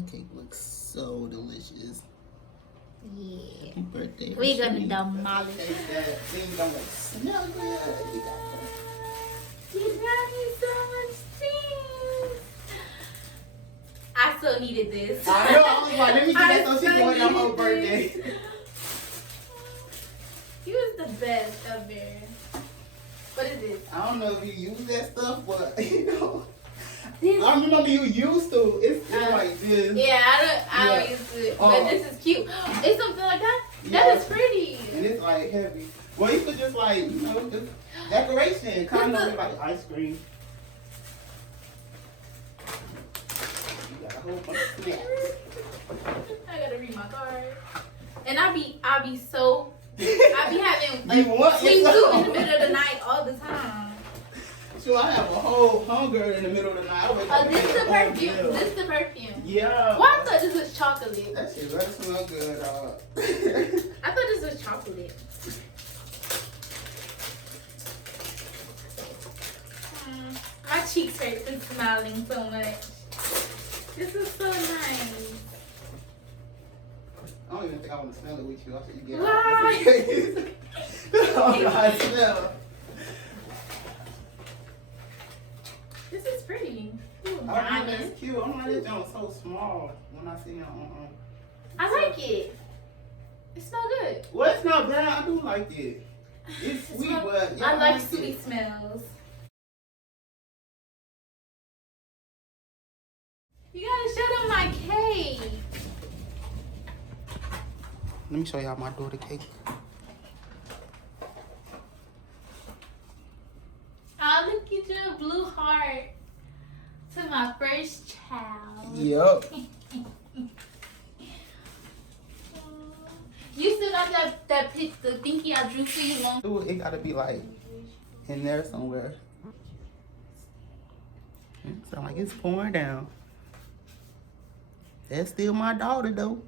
That cake looks so delicious. Yeah. Happy birthday. We're gonna Rashid. demolish it. Things don't smell good. You got me so much cheese. I so needed this. I know. I was like, let me get that so she can win her whole needed birthday. You was the best ever. What is this? I don't know if you use that stuff, but you know. This, I remember you used to. It's like this. yeah, I don't use it. But this is cute. It's something like that? That is pretty. And it's like heavy. Well, you could just like, you know, just decoration. Kind of like ice cream. You got a whole bunch of snacks. I gotta read my card. And I be having You want sweet yourself? soup in the middle of the night all the time. So I have a whole hunger in the middle of the night. This is the perfume. This is the perfume. Yeah. Well, I thought this was chocolate. That shit really smell good. I thought this was chocolate. My cheeks hurt from smiling so much. This is so nice. I don't even think I want to smell it with you. I think you get Why? I don't know how it smells. This is pretty. Ooh, I think diamond. that's cute. I'm like, this joint so small when I see it I like it. It smells good. Well, it's not bad. I do like it. It's sweet, but yeah, I like it. sweet smells. You gotta show them my cake. Let me show y'all my daughter cake. Oh, look at your blue heart to my first child. Yup. You still got that the thingy I drew for you long. It gotta be like in there somewhere. It sound like it's pouring down. That's still my daughter though.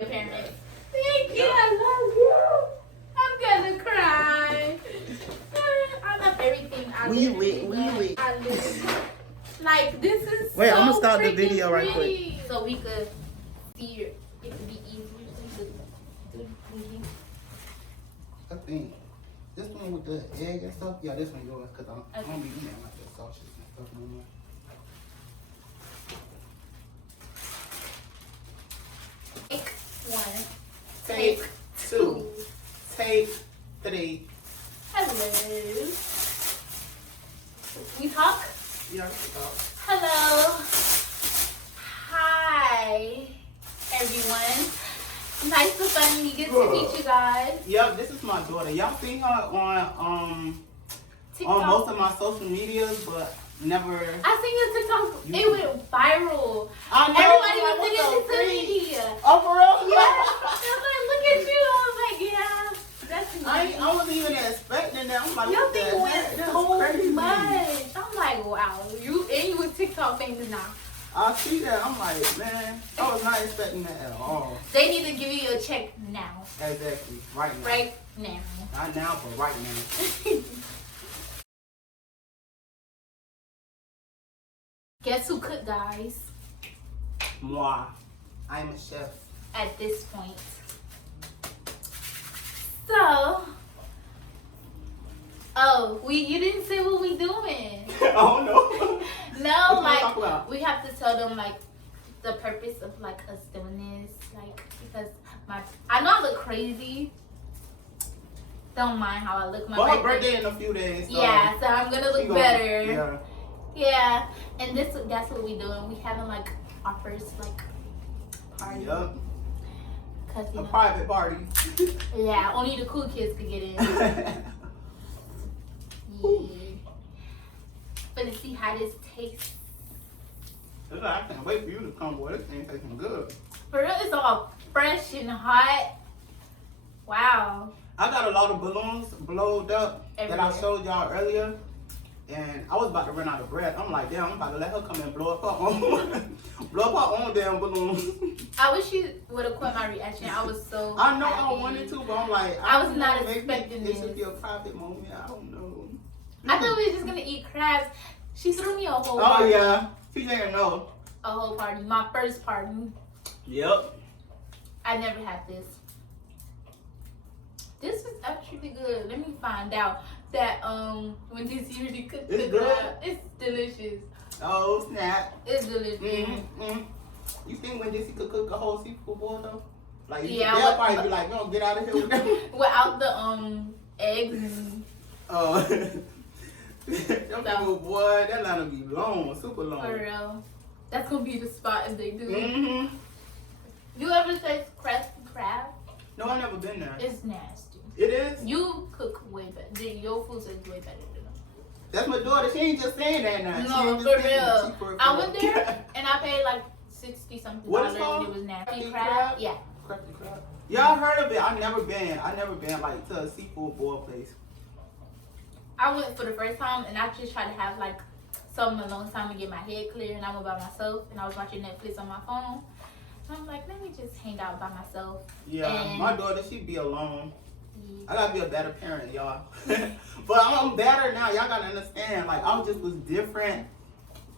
Parents. Thank you, I love you. I'm gonna cry. I love everything. I live. Like this is Wait, so I'm gonna start the freaking video right pretty. So we could see it. It could be easier. I think this one with the egg and stuff. Yeah, this one yours because I don't be eating like the sausage and stuff no more. Take one. Take two. Take three. Hello. We talk? Yeah, that's about. Hello. Hi, everyone. Nice to finally get to meet you guys. Yep, this is my daughter. Y'all seen her on TikTok. most of my social medias, but never. I seen your TikTok. It went viral. I know. Everybody I'm was like, sending what it to the me. freak? Oh, for real? Yeah. I was like, look at you. I was like, yeah. That's I wasn't even expecting that. I'm like, your what the thing heck? went That's so crazy. much. I'm like, wow. You was TikTok famous now. I see that. I'm like, man, I was not expecting that at all. They need to give you a check now. Exactly. Right now. Right now. Not now, but right now. Guess who cooked, guys? Moi. I am a chef. At this point. So, you didn't say what we doing. Oh no. No, What you talk about? we have to tell them like the purpose of like us doing this, like because I know I look crazy. Don't mind how I look. Well, her birthday in a few days. So yeah, so I'm gonna look better. Yeah. Yeah, and that's what we doing. We having like our first like party. Yup. Cause you A know, private party. yeah, only the cool kids could get in. Yeah. But to see how this tastes. I can't wait for you to come, boy. This thing tasting good. For real, it's all fresh and hot. Wow. I got a lot of balloons blowed up that I Everywhere. showed y'all earlier. And I was about to run out of breath. I'm like, damn, I'm about to let her come and blow up her own, blow up her own damn balloon. I wish you would have caught my reaction. I was so I know happy. I wanted to, but I'm like, I was don't not know, maybe expecting it should this. be a private moment. I don't know. I thought we were just gonna eat crabs. She threw me a whole Oh party. yeah, she didn't know. A whole party. My first party. Yep. I never had this. This is actually good. Let me find out that when this usually cooked It's the good? crab, it's delicious. Oh snap. It's delicious. Mm-hmm. You think when Dixie could cook a whole seafood boil though? Like Yeah, they'll probably be like, no, get out of here with that. Without the eggs and Oh. Them people, boy, that line will be long, super long. for real. That's gonna be the spot if they do. Mm-hmm. You ever taste crusty crab? No, I've never been there. It's nasty. It is? You cook way better. Your food is way better than them. That's my daughter. She ain't just saying that now. She No, ain't just for saying that. real. She for I went there and I paid like $60 something What is it and called? it was nasty Crusty crab. crab? Yeah. Crusty crab. Yeah, I heard of it. I never been like to a seafood boil place. I went for the first time and I just tried to have like something alone time to get my head clear, and I went by myself and I was watching Netflix on my phone. And I'm like, let me just hang out by myself. Yeah, And- my daughter, she be alone. Yeah. I gotta be a better parent, y'all. But I'm better now. Y'all gotta understand. Like, I just was different.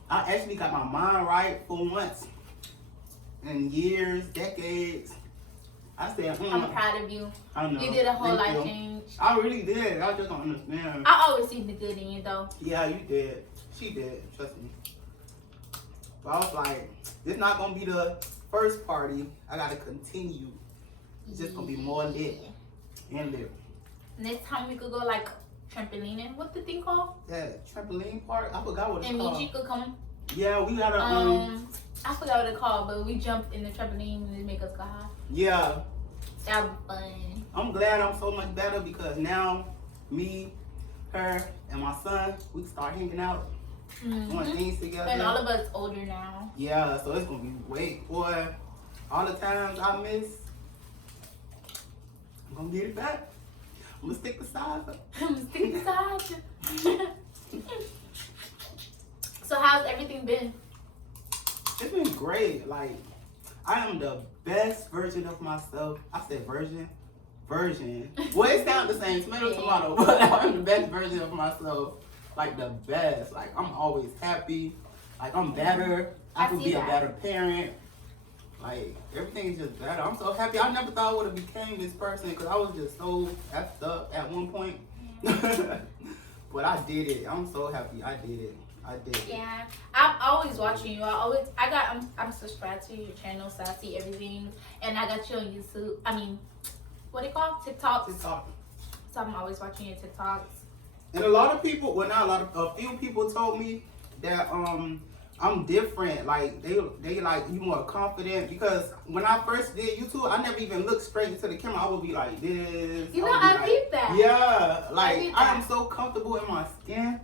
I actually got my mind right for once. In years, decades. I said, I'm proud of you. I don't know. You did a whole Thank life you. change. I really did. I just don't understand. I always see the good in you though. Yeah, you did. She did. Trust me. But I was like, this not gonna be the first party. I gotta continue. It's just gonna be more lit and lit. Next time we could go like trampolining. What's the thing called? That trampoline park, I forgot what it's And called. Michi could come. Yeah, we gotta I forgot what it's called, but we jumped in the trampoline and it make us go high. yeah. That was fun. I'm glad I'm so much better because now me, her, and my son, we can start hanging out, doing things together. And all of us older now. Yeah, so it's gonna be boy. All the times I miss, I'm gonna get it back. I'm gonna stick beside her. I'm sticking beside you. So how's everything been? It's been great. Like, I am the best version of myself. I said version. Well, it sounds the same, tomato, but I'm the best version of myself. Like, the best. Like, I'm always happy. Like, I'm better. I could see be a that. better parent. Like, everything is just better. I'm so happy. I never thought I would have became this person because I was just so effed up at one point. But I did it. I'm so happy I did it. I did it. Yeah, I'm always watching you. I'm subscribed to your channel, so I see everything. And I got you on YouTube. I mean, what do you call it? TikToks. TikTok. So I'm always watching your TikToks. And a lot of people, well, not a lot of, a few people told me that I'm different. Like they like you more confident because when I first did YouTube, I never even looked straight into the camera. I would be like this. You know, would be I like, read that. Yeah, like read I am that. so comfortable in my skin.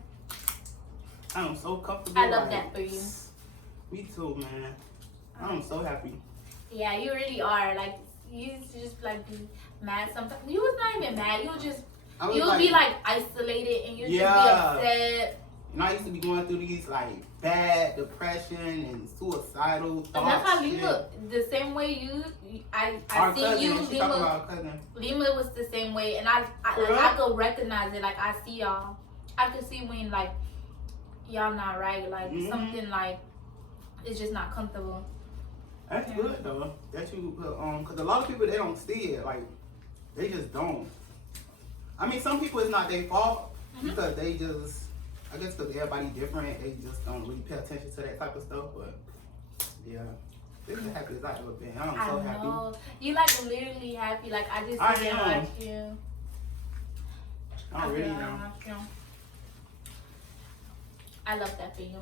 I am so comfortable. I love like, that for you. Me too, man. I'm so happy. Yeah, you really are. Like, you used to just like be mad sometimes. You was not even mad. You just I was you'll be like isolated and you just be upset. And I used to be going through these like bad depression and suicidal thoughts. And that's how shit. Lima, the same way you, I Our see cousin, you, she talking about Lima. our cousin. Lima was the same way, and I For real? could recognize it. Like I see y'all, I could see when like y'all not right, like something like it's just not comfortable. That's good though. That you because a lot of people they don't see it. Like they just don't. I mean, some people it's not their fault because they just. I guess because everybody different, they just don't really pay attention to that type of stuff. But yeah, this is the happiest I've ever been. I'm so happy. Know. You like literally happy. Like I just I sit and am. watch you. I really am. watch you. I love that for you.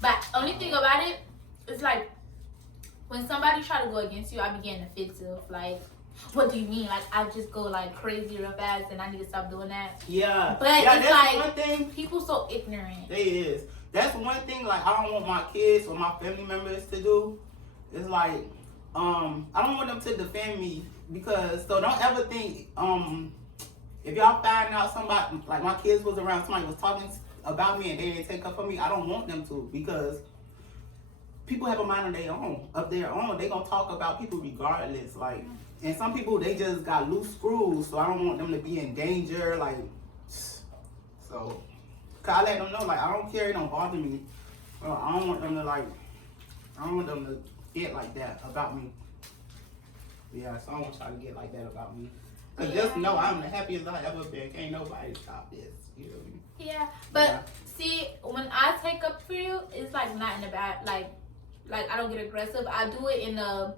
But only thing about it is like when somebody try to go against you, I be getting offensive. Like, what do you mean? Like I just go like crazy real fast, and I need to stop doing that. Yeah, But yeah, it's that's like one thing. people so ignorant. They is. That's one thing. Like I don't want my kids or my family members to do. It's like I don't want them to defend me because so don't ever think if y'all find out somebody like my kids was around somebody was talking about me and they didn't take up for me, I don't want them to, because people have a mind of their own. They gonna talk about people regardless. Like, and some people, they just got loose screws, so I don't want them to be in danger. Like, so, cause I let them know, like, I don't care, it don't bother me. I don't want them to get like that about me. Yeah, so I don't want y'all to get like that about me. Cause just know I'm the happiest I ever been. Can't nobody stop this. You know what I mean? Yeah, but see, when I take up for you, it's like not in a bad, like I don't get aggressive. I do it in a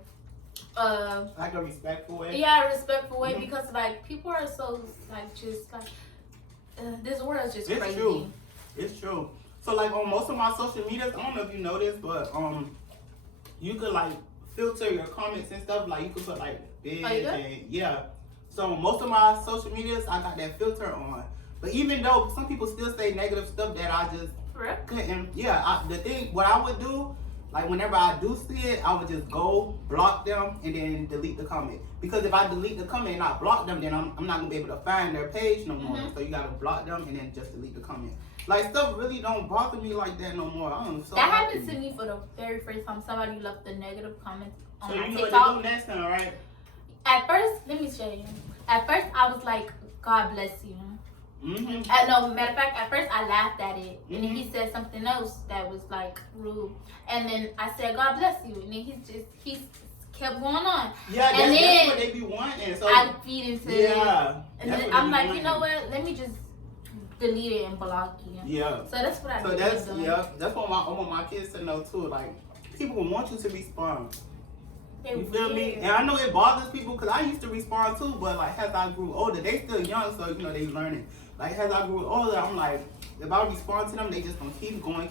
like a respectful way. Yeah, respectful way, because like people are so like just like this world is just it's crazy. True. It's true. So like on most of my social medias, I don't know if you know this, but you could like filter your comments and stuff. Like you could put like big and yeah. So most of my social medias, I got that filter on. But even though some people still say negative stuff that I just couldn't, what I would do, like whenever I do see it, I would just go block them and then delete the comment. Because if I delete the comment and I block them, then I'm not gonna be able to find their page no more. So you gotta block them and then just delete the comment. Like stuff really don't bother me like that no more. That happened to me for the very first time. Somebody left a negative comment on my TikTok. So you know what to do next time, right? At first, let me show you. At first, I was like, God bless you. Mm-hmm. No, matter of fact, at first I laughed at it. And then he said something else that was like rude. And then I said, God bless you. And then he kept going on. Yeah, and that's what they be wanting. So I feed into it. And then I'm like, you know what? Let me just delete it and block you. Yeah. So that's what I do. That's what I want my kids to know too. Like, people want you to respond. You feel me? And I know it bothers people because I used to respond too, but like as I grew older, they still young, so you know they learning. Like as I grew older, I'm like, if I respond to them, they just gonna keep going.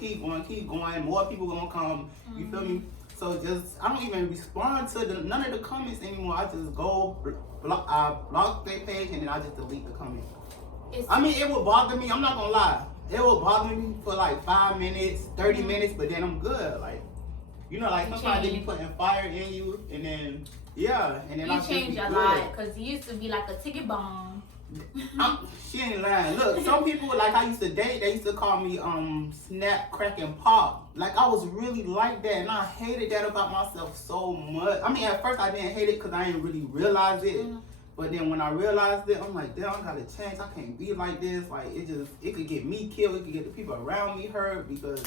More people gonna come. You feel me? So I don't even respond to none of the comments anymore. I just go block their page and then I just delete the comment. I mean, it will bother me. I'm not gonna lie. It will bother me for like 5 minutes, 30 minutes, but then I'm good. Like. You know, like sometimes they be putting fire in you, and then and then you change a lot, because you used to be like a ticket bomb. She ain't lying. Look, some people like I used to date, they used to call me snap, crack, and pop. Like I was really like that, and I hated that about myself so much. I mean, at first I didn't hate it because I didn't really realize it. But then when I realized it, I'm like, damn, I gotta change. I can't be like this. Like it could get me killed. It could get the people around me hurt because.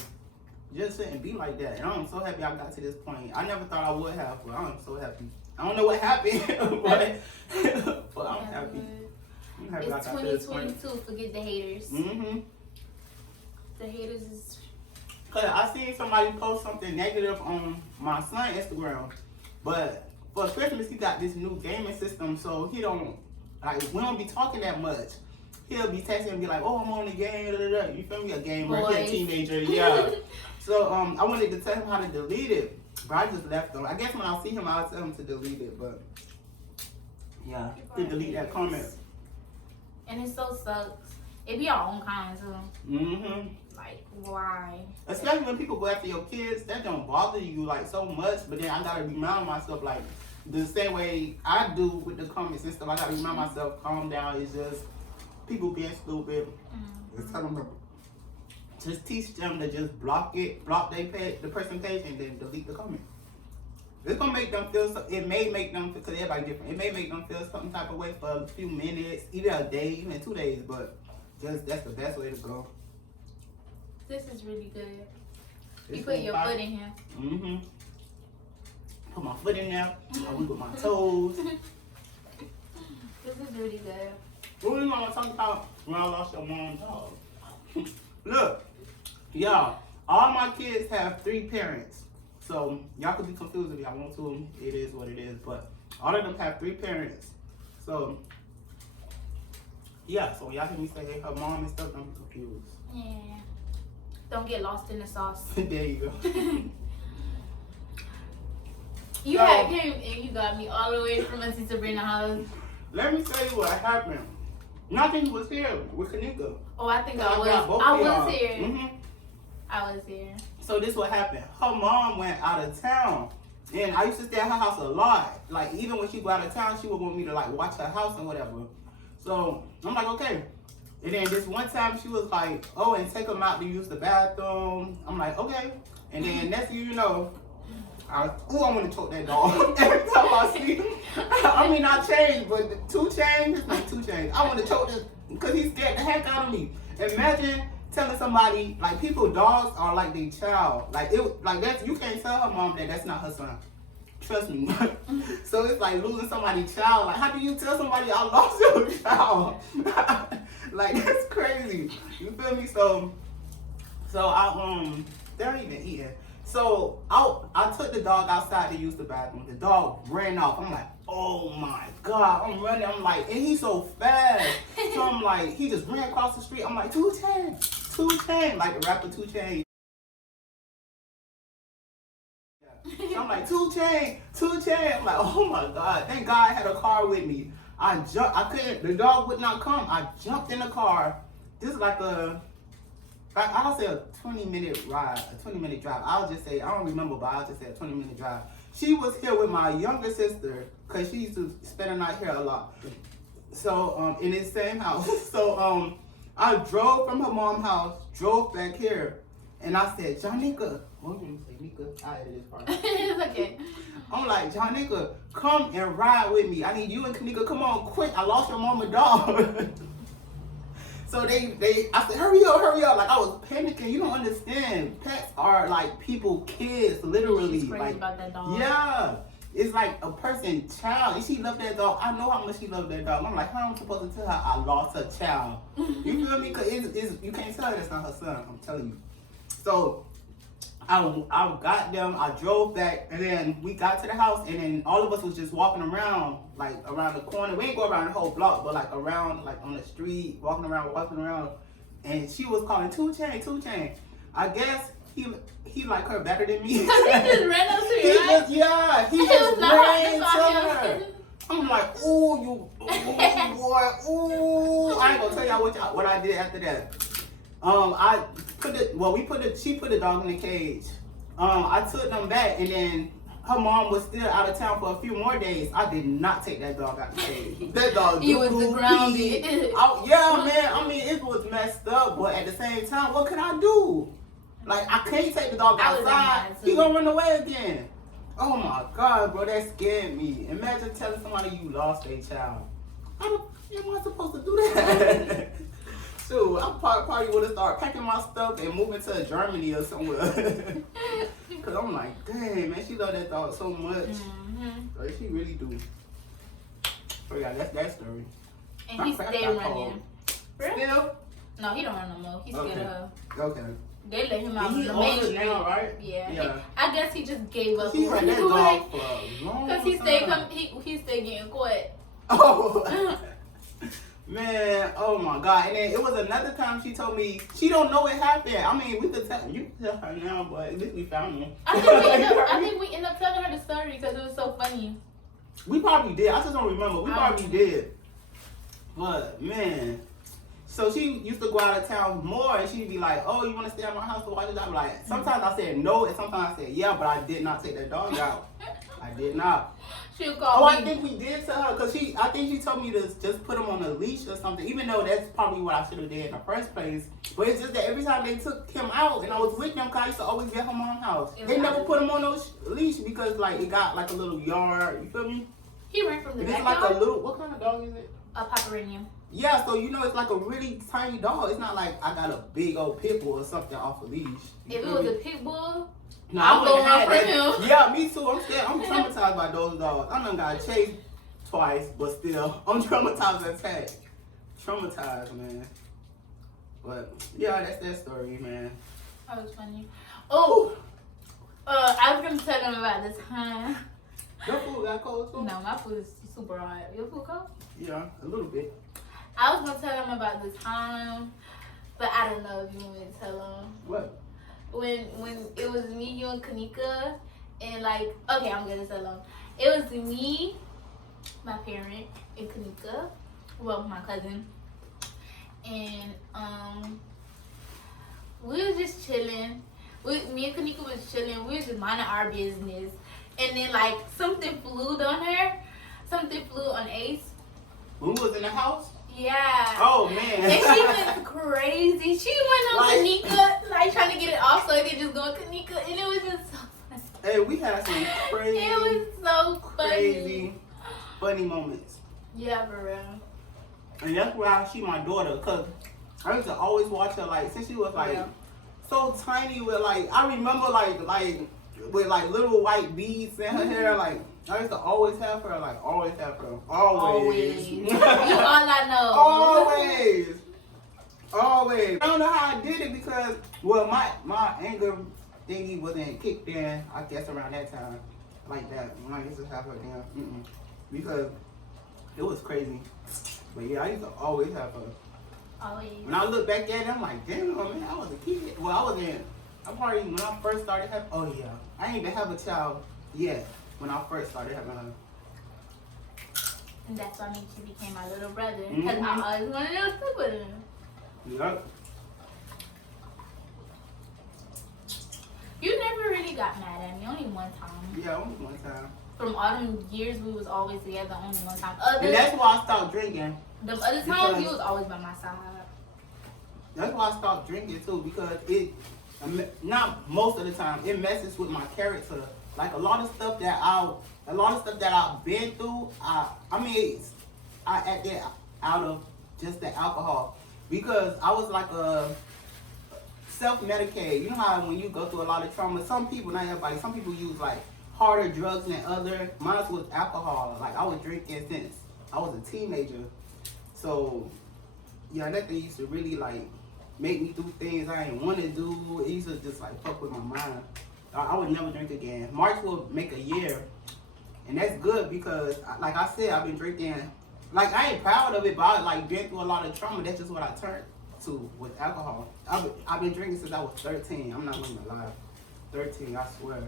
Just shouldn't be like that. And I'm so happy I got to this point. I never thought I would have, but I'm so happy. I don't know what happened, but I'm happy. I'm happy it's 2022. Forget the haters. The haters is. Cause I seen somebody post something negative on my son's Instagram, but for Christmas he got this new gaming system, so he don't we don't be talking that much. He'll be texting and be like, "Oh, I'm on the game." You feel me? A gamer, a teenager, yeah. So I wanted to tell him how to delete it, but I just left him. I guess when I see him, I'll tell him to delete it, but yeah, to delete that comment. And it so sucks. It be our own kind too. Like why? Especially when people go after your kids, that don't bother you like so much. But then I gotta remind myself like the same way I do with the comments and stuff. I gotta remind myself, calm down. It's just people being stupid. It's telling them. Just teach them to just block their page, the person page, and then delete the comment. It's gonna make them feel. It may make them, because everybody different. It may make them feel some type of way for a few minutes, even a day, even 2 days. But that's the best way to go. This is really good. You put your foot in here. Put my foot in there. I wiggle my toes. This is really good. What do you want to talk about when I lost your mom's dog? Look. Y'all, all my kids have 3 parents. So, y'all could be confused if y'all want to. It is what it is. But all of them have 3 parents. So, yeah. So, when y'all hear me say, hey, her mom and stuff, don't be confused. Yeah. Don't get lost in the sauce. There you go. You had him and you got me all the way from Auntie Sabrina's house. Let me tell you what happened. Nothing was here with Kanika. Oh, I think I was here. I was here. So this what happened. Her mom went out of town. And I used to stay at her house a lot. Like even when she go out of town, she would want me to like watch her house and whatever. So I'm like, okay. And then this one time she was like, oh, and take him out to use the bathroom. I'm like, okay. And then next thing you know, I want to choke that dog every time I see him. I mean, I changed, but the 2 Chainz, it's not 2 Chainz. I want to choke this because he scared the heck out of me. Imagine telling somebody, like, people, dogs are like their child. Like, that's, you can't tell her mom that that's not her son. Trust me. So it's like losing somebody's child. Like, how do you tell somebody I lost your child? Like, that's crazy. You feel me? So they're even eating. So I took the dog outside to use the bathroom. The dog ran off. I'm like, oh my God. I'm running. I'm like, and he's so fast. So I'm like, he just ran across the street. I'm like, 2 Chainz, 2 Chainz, like the rapper 2 Chainz. So I'm like, 2 Chainz, 2 Chainz. I'm like, oh my God. Thank God I had a car with me. I couldn't, the dog would not come. I jumped in the car. This is like I'll say a 20-minute ride, a 20-minute drive. I'll just say, I don't remember, but I'll just say a 20-minute drive. She was here with my younger sister because she used to spend the night here a lot. So, in this same house. So, I drove from her mom's house, drove back here, and I said, Jonica, what did you say, Nika? I added this part. It's okay. I'm like, Jonica, come and ride with me. I need you and Kanika, come on, quick. I lost your mama dog. So I said, hurry up. Like, I was panicking. You don't understand. Pets are like people, kids, literally. She's crazy like, about that dog. Yeah. It's like a person, child. And she loved that dog. I know how much she loved that dog. I'm like, how am I supposed to tell her I lost her child? You feel me? Because you can't tell her that's not her son. I'm telling you. So I got them, I drove back, and then we got to the house, and then all of us was just walking around, like around the corner. We ain't go around the whole block, but like around, like on the street, walking around. And she was calling 2 Chainz, 2 Chainz. I guess he like her better than me. He just ran up to you, right? He just ran to her. I'm like, ooh, boy, ooh. I ain't gonna tell y'all what I did after that. She put the dog in the cage. I took them back, and then her mom was still out of town for a few more days. I did not take that dog out the cage. That dog was grounded. Yeah, man. I mean, it was messed up, but at the same time, what could I do? Like, I can't take the dog outside. He gonna run away again. Oh my God, bro, that scared me. Imagine telling somebody you lost a child. How am I supposed to do that? Shoot, I probably would have started packing my stuff and moving to Germany or somewhere. Cause I'm like, dang, man, she love that dog so much. Like, she really do. So yeah, that's that story. And he stay running. Still? No, he don't run no more. He's scared of her. Okay. They let him out. He's older now, right? Yeah. I guess he just gave up. He had that dog for a long time. Cause he stayed getting caught. Oh. Man, oh my God. And then it was another time she told me she don't know what happened. I mean, we could tell you can tell her now, but at least we found him. I think we ended up telling her the story because it was so funny. We probably did. I just don't remember. We probably did. But man, so she used to go out of town more, and she'd be like, "Oh, you want to stay at my house to watch it?" I'm like, sometimes I said no, and sometimes I said yeah, but I did not take that dog out. I did not. She'll call me. I think we did tell her because I think she told me to just put him on a leash or something. Even though that's probably what I should have did in the first place. But it's just that every time they took him out and I was with them, because I used to always get her mom's house. They never put him on no leash because like it got like a little yard. You feel me? He ran from the backyard. backyard. It's like a little. What kind of dog is it? A Pomeranian. Yeah, so you know it's like a really tiny dog. It's not like I got a big old pit bull or something off a leash. If it was a pit bull, no, I'm going for him. Yeah, me too. I'm scared. I'm traumatized by those dogs. I done got chased twice, but still, I'm traumatized and attacked. Traumatized, man. But yeah, that's that story, man. That was funny. Oh, I was gonna tell them about this time. Your food got cold too? No, my food is super hot. Your food cold? Yeah, a little bit. I was gonna tell them about this time, but I don't know if you want me to tell them. What? When it was me, you, and Kanika, and like, okay, I'm gonna tell them. It was me, my parent, and Kanika, well, my cousin, and we was just chilling. Me and Kanika was chilling. We was just minding our business, and then like something flew on her. Something flew on Ace. When we was in the house? Yeah. Oh man. And she went crazy. She went on Kanika, like trying to get it off so it could just go on Kanika, and it was just so funny. Hey, we had some crazy. It was so crazy, funny moments. Yeah, for real. And that's where I see my daughter, cause I used to always watch her like since she was like so tiny with like I remember like with like little white beads in her hair like. I used to always have her, like, always have her. Always. You all I know. Always. Always. I don't know how I did it because, well, my anger thingy wasn't kicked in, I guess, around that time. Like that. When I used to have her down. Because it was crazy. But yeah, I used to always have her. Always. When I look back at it, I'm like, damn, man, I was a kid. Well, I wasn't. I probably, when I first started having, oh yeah. I didn't even have a child yet. When I first started having her. And that's why she became my little brother. Because I always wanted to stick with him. Yep. You never really got mad at me, only one time. Yeah, only one time. From all them years we was always together, only one time. And that's why I stopped drinking. Them other times, you was always by my side. That's why I stopped drinking too, because it, not most of the time, it messes with my character. Like a lot of stuff that I've been through, I acted out of just the alcohol because I was like a self-medicated. You know how when you go through a lot of trauma, some people, not everybody, some people use like harder drugs than others. Mine was alcohol. Like I was drinking since I was a teenager. So yeah, that thing used to really like make me do things I didn't want to do. It used to just like fuck with my mind. I would never drink again. March will make a year, and that's good because, like I said, I've been drinking. Like I ain't proud of it, but I like been through a lot of trauma. That's just what I turned to with alcohol. I've been drinking since I was 13. I'm not going to lie, 13. I swear.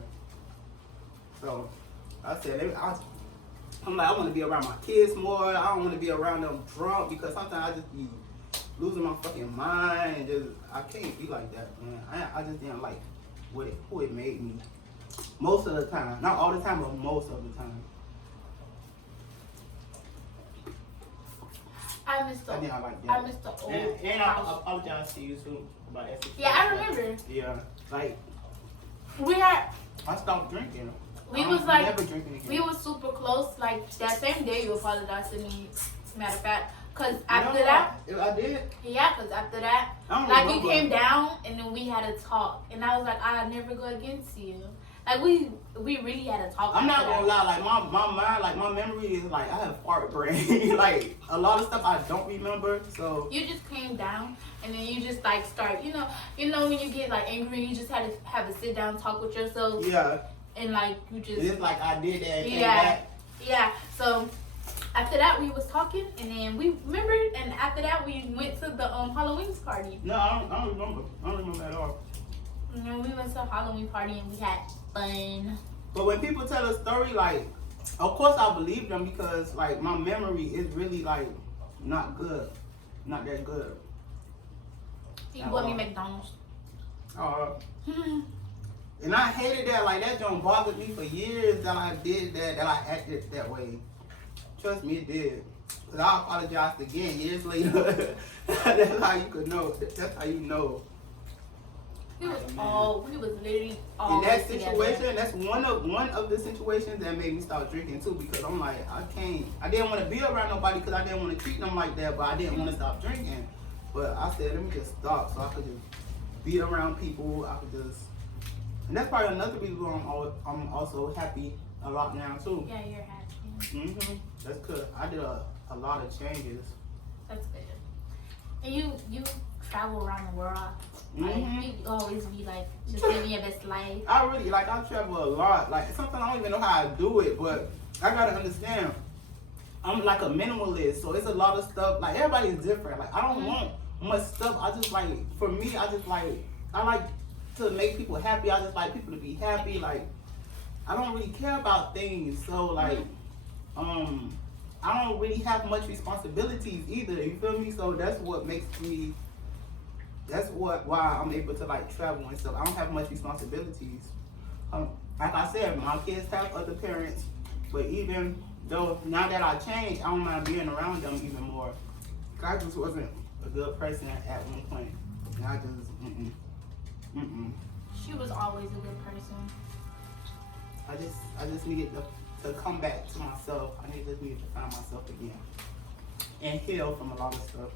So I said, I'm like I want to be around my kids more. I don't want to be around them drunk because sometimes I just be losing my fucking mind and just I can't be like that, man. I just didn't like. Who it made me. Most of the time. Not all the time, but most of the time. I missed the old And I apologize to you too about that. Yeah, I remember. Yeah. Like I stopped drinking. We was like never drinking again. we was super close. Like that same day you apologized to me. Matter of fact. Cause after that, I did. Yeah, cause after that, like you came down and then we had a talk, and I was like, I'll never go against you. Like we really had a talk. I'm not gonna lie, like my mind, like my memory is like I have fart brain. Like a lot of stuff I don't remember. So you just came down and then you just like start, you know when you get like angry, you just had to have a sit down talk with yourself. Yeah. And like you just. It's like I did that. And yeah. So. After that, we was talking, and then we remembered, and after that, we went to the Halloween party. No, I don't remember. I don't remember at all. And then we went to a Halloween party, and we had fun. But when people tell a story, like, of course I believe them because, like, my memory is really, like, not good. Not that good. He bought me McDonald's. And I hated that. Like, that don't bother me for years that I did that I acted that way. Trust me, it did. Cause I apologized again years later. That's how you could know. That's how you know. We was literally all in that situation. Together. That's one of the situations that made me start drinking too. Because I'm like, I didn't want to be around nobody because I didn't want to treat them like that. But I didn't want to stop drinking. But I said, let me just stop so I could just be around people. I could just, and that's probably another reason why I'm also happy a lot now too. Yeah, you're happy. That's good. I did a lot of changes. That's good. And you travel around the world. Like, you always be like just living your best life. I travel a lot. Like sometimes I don't even know how I do it, but I gotta understand. I'm like a minimalist, so it's a lot of stuff. Like everybody's different. Like I don't want much stuff. I just like for me, I like to make people happy. I just like people to be happy. Like I don't really care about things. So like I don't really have much responsibilities either. You feel me? So that's what makes me. Why I'm able to like travel and stuff. I don't have much responsibilities. Like I said, my kids have other parents, but even though now that I changed, I don't mind being around them even more. I just wasn't a good person at one point. And I just, She was always a good person. I just needed to come back to myself. I just needed to find myself again. And heal from a lot of stuff.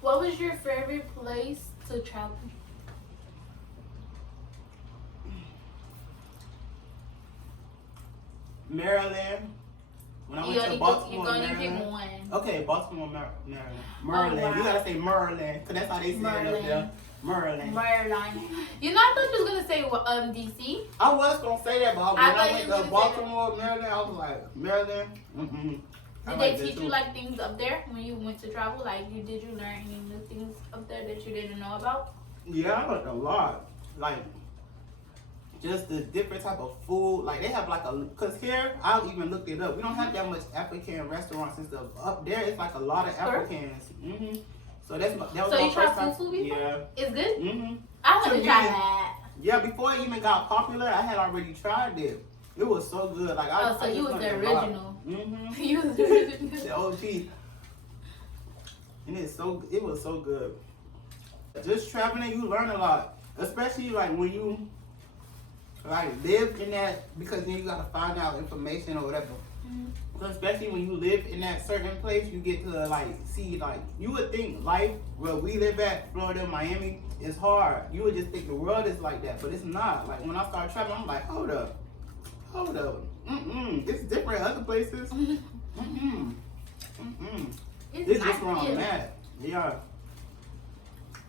What was your favorite place to travel? Maryland. When I went to Baltimore, Maryland. Okay, Baltimore, Maryland. Maryland. Oh, wow. You gotta say Maryland, because that's how they say it up there. Maryland. You know, I thought you was gonna say DC. I was gonna say that, but when I went to Baltimore, Maryland, I was like, Maryland? Did they teach you like things up there when you went to travel? Like, did you learn any new things up there that you didn't know about? Yeah, I learned a lot. Like, just the different type of food. Like, they have like cause here, I even looked it up. We don't have that much African restaurants and stuff. Up there, it's like a lot of Africans. So that was so my you tried first time. Fufu before? Yeah. It's good? I want to try that. Yeah, before it even got popular, I had already tried it. It was so good. Like, so you was the original. You was the original. The OG. And it was so good. Just traveling, you learn a lot. Especially like when you like live in that, because then you gotta find out information or whatever. So especially when you live in that certain place, you get to like see, like, you would think life where we live at, Florida, Miami, is hard. You would just think the world is like that, but it's not. Like, when I start traveling, I'm like, hold up. It's different other places. This is where I'm at. Yeah.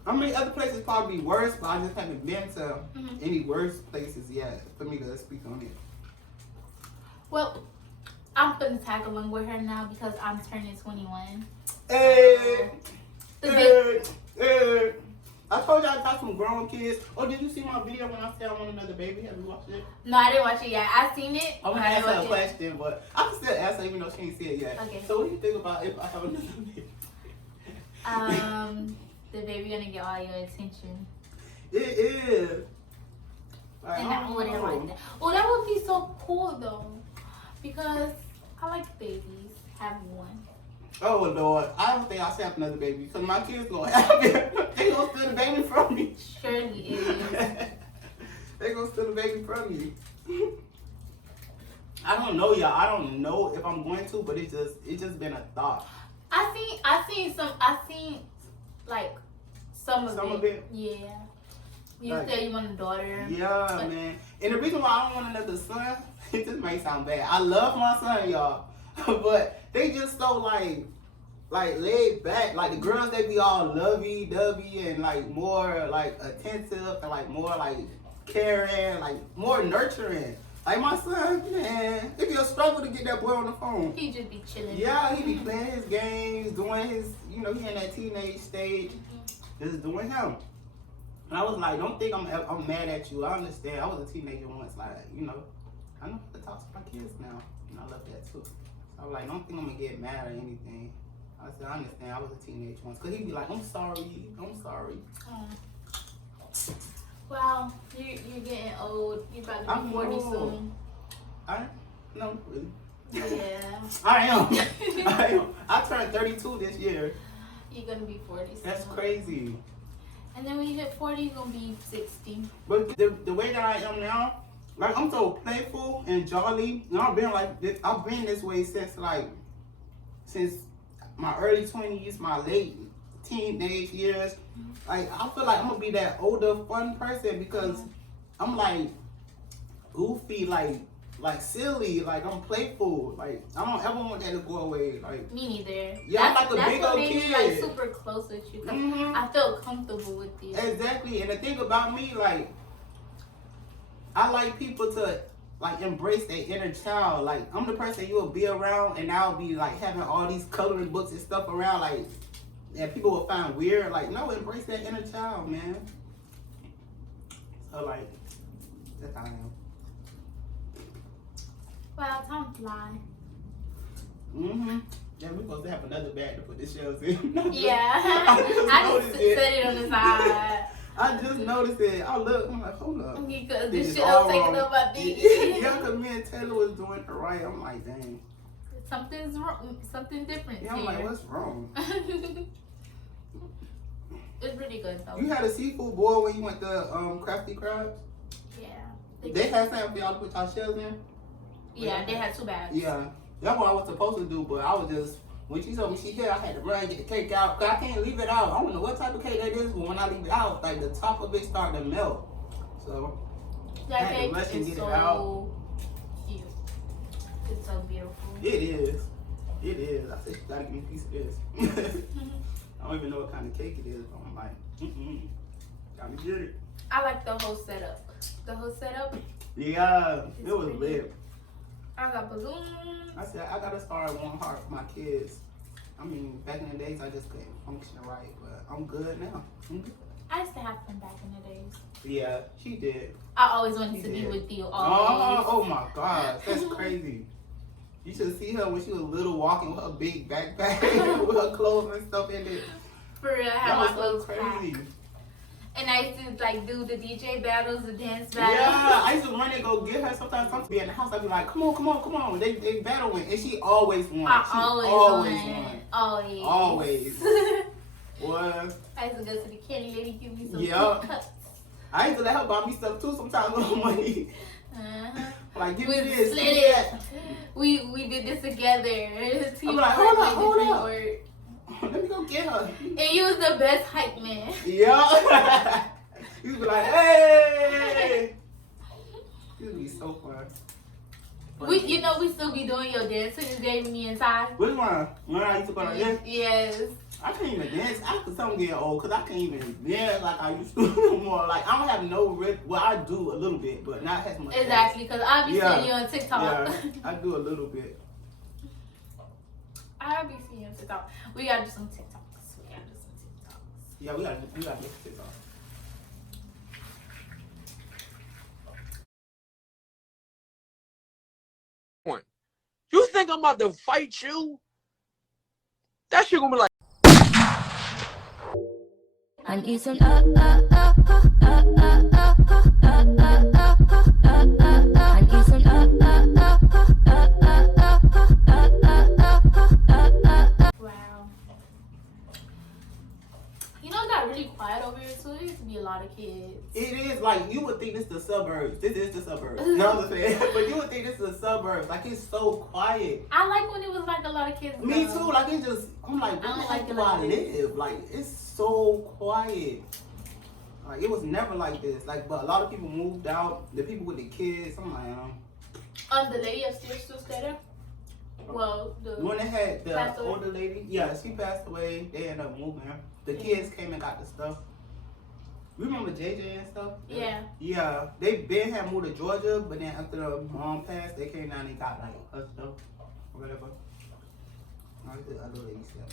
I mean, other places probably worse, but I just haven't been to any worse places yet for me to speak on it. Well, I'm gonna tag along with her now because I'm turning 21. Hey! I told you I got some grown kids. Oh, did you see my video when I said I want another baby? Have you watched it? No, I didn't watch it yet. I seen it. I'm gonna ask her a question, but I can still ask her even though she ain't see it yet. Okay. So what do you think about if I have another baby? The baby gonna get all your attention. It is. Like, And I wouldn't like that. Oh, that would be so cool though, because I like babies. Have one. Oh Lord, I don't think I should have another baby because my kids gonna have it. They gonna steal the baby from me. Surely it is. They gonna steal the baby from me. I don't know, y'all. I don't know if I'm going to, but it's just been a thought. I seen like some of it. Yeah. You Like, said you want a daughter. Yeah, but, man. And the reason why I don't want another son, it just may sound bad. I love my son, y'all. But they just so like laid back. Like the girls, they be all lovey-dovey and like more like attentive and like more like caring, like more nurturing. Like my son, man, it be a struggle to get that boy on the phone. He just be chilling. Yeah, he be playing his games, doing his, he in that teenage stage, just doing him. And I was like, don't think I'm mad at you. I understand. I was a teenager once, like, I know how to talk to my kids now, and I love that too. I was like, don't think I'm gonna get mad or anything. I said, I understand. I was a teenager once, cause he'd be like, I'm sorry. Wow, you're getting old. You're about to be 40 soon. No, really. Yeah. I am. I turned 32 this year. You're gonna be 40 soon. That's crazy. And then when you hit 40, you're gonna be 60. But the way that I am now, like, I'm so playful and jolly, and I've been like this. I've been this way since my early 20s, my late teenage years. Like, I feel like I'm gonna be that older fun person because I'm like goofy, like silly, like I'm playful. Like, I don't ever want that to go away. Like, me neither. Yeah, I'm like a big old kid. That's what made me like super close with you. I felt comfortable with you. Exactly. And the thing about me, like, I like people to like embrace their inner child. Like, I'm the person you will be around and I'll be like having all these coloring books and stuff around, like, that people will find weird. Like, no, embrace that inner child, man. So, like, that's how I am. Wow, time fly. Yeah, we're supposed to have another bag to put the shells in. Yeah. I just set it on the side. I just noticed it. I look, I'm like, hold up. Because this shit was taking up my feet. Yeah, because me and Taylor was doing it right. I'm like, dang. something's wrong, something different. Yeah, I'm like, what's wrong? It's really good though. You had a seafood boil when you went to Crafty Crabs? Yeah. They had something for y'all to put y'all shells in? Yeah, they had 2 bags. Yeah. That's what I was supposed to do, but I was just, when she told me she here, I had to run and get the cake out. Because I can't leave it out. I don't know what type of cake that is, but when I leave it out, like the top of it started to melt. So, that cake is so cute. It's so beautiful. It is. It is. I said, she gotta give me a piece of this. I don't even know what kind of cake it is, but I'm like, gotta get it. I like the whole setup. The whole setup. Yeah, it was lit. I got balloons. I said, I gotta start one heart for my kids. I mean, back in the days, I just couldn't function right, but I'm good now. I'm good. I used to have fun back in the days. Yeah, she did. I always wanted to be with you. Oh my gosh, that's crazy. You should see her when she was little, walking with her big backpack with her clothes and stuff in it. For real, I had my clothes crazy. Packed. And I used to like do the DJ battles, the dance battles. Yeah, I used to run and go get her. Sometimes be in the house, I'd be like, come on. They battling, and she always won. Always won. Always. What? I used to go to the candy lady, give me some cups. I used to let her buy me stuff too, sometimes with her money. Like, give me this. Split it. We did this together. I'm like, hold up. Let me go get her. And you was the best hype man. Yeah. You be like, hey. It would be so fun. We still be doing your dance to this day, me and Ty. Which one? When I used to go like this? Yes. I can't even dance. After something getting old, because I can't even dance like I used to no more. Like, I don't have no rip. Well, I do a little bit, but not as much. Exactly, because I be seeing you on TikTok. Yeah, I do a little bit. I be seeing you on TikTok. We gotta do some TikToks. Yeah, we gotta do some TikToks. You think I'm about to fight you? That shit gonna be like. I need some I need some Wow. You know, it got really quiet over here too. There used to be a lot of kids. It is like, you would think this is the suburbs. This is the suburbs. No, I'm saying, but you would think this is the suburbs. Like, it's so quiet. I like when it was like a lot of kids. Me too. Like, it's just, I'm like, where the heck do I live? Like, it's so quiet. Like, it was never like this. Like, but a lot of people moved out. The people with the kids, I'm like, the lady upstairs still stay there? Well, when they had the older lady, yeah, she passed away. They ended up moving. The kids came and got the stuff. Remember JJ and stuff? Yeah. Yeah, they been had moved to Georgia, but then after the mom passed, they came down and got like her stuff or whatever.